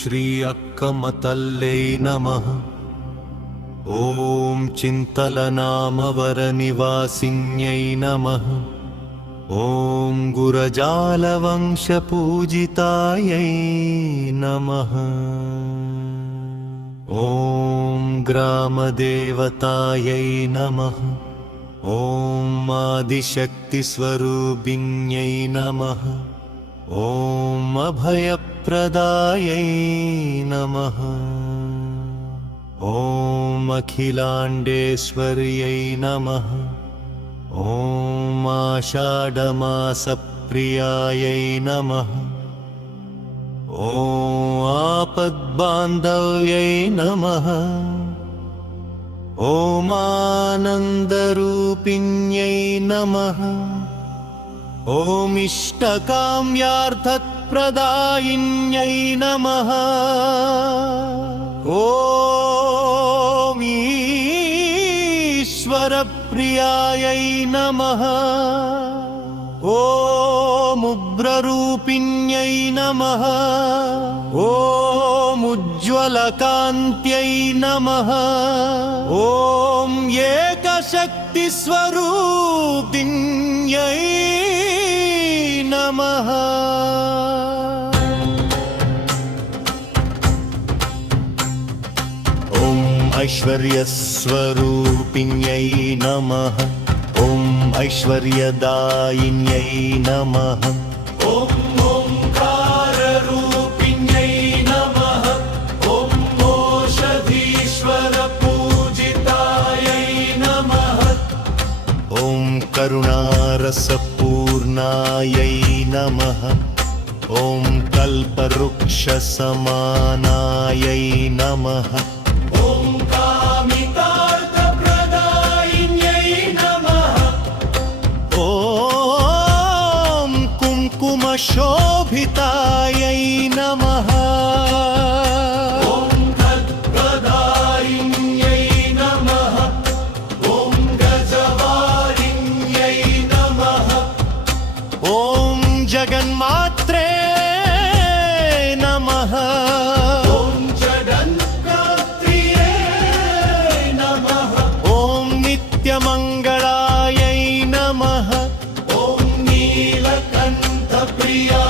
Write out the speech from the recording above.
श्री अक्कमतल्लै नमः। ॐ चिन्तलनामवरनिवासिन्यै नमः। ॐ गुरजालवंशपूजितायै नमः। ॐ ग्रामदेवतायै नमः। ॐ आदिशक्तिस्वरूपिण्यै नमः। ॐ अभयप्रदायै नमः। ॐ अखिलाण्डेश्वर्यै नमः। ॐ आषाढमासप्रियायै नमः। ॐ आपद्बान्धव्यै नमः। ॐ आनन्दरूपिण्यै नमः। ॐ इष्टकाम्यार्थप्रदायिन्यै नमः। ॐ ईश्वरप्रियायै नमः। ॐ उग्ररूपिण्यै नमः। ॐ उज्ज्वलकान्त्यै नमः। ॐ एकशक्तिस्वरूपिण्यै नमः। ॐ ऐश्वर्यस्वरूपिण्यै नमः। ॐ ऐश्वर्यदायिन्यै नमः। ॐ ओंकाररूपिण्यै नमः। ॐ ओषधीश्वरपूजितायै नमः। ॐ करुणारसपूर्णायै नमः। ॐ कल्पवृक्षसमानायै नमः। ॐ कामितार्थप्रदायिन्यै नमः। ॐ कुङ्कुमशोभितायै नमः। ॐ तत्प्रदायिन्यै नमः। ॐ गजवारिण्यै नमः। ॐ जगन्मात्रे नमः। ॐ जगन्मात्रिये नमः। ॐ नित्यमङ्गलायै नमः। ॐ नीलकण्ठप्रिया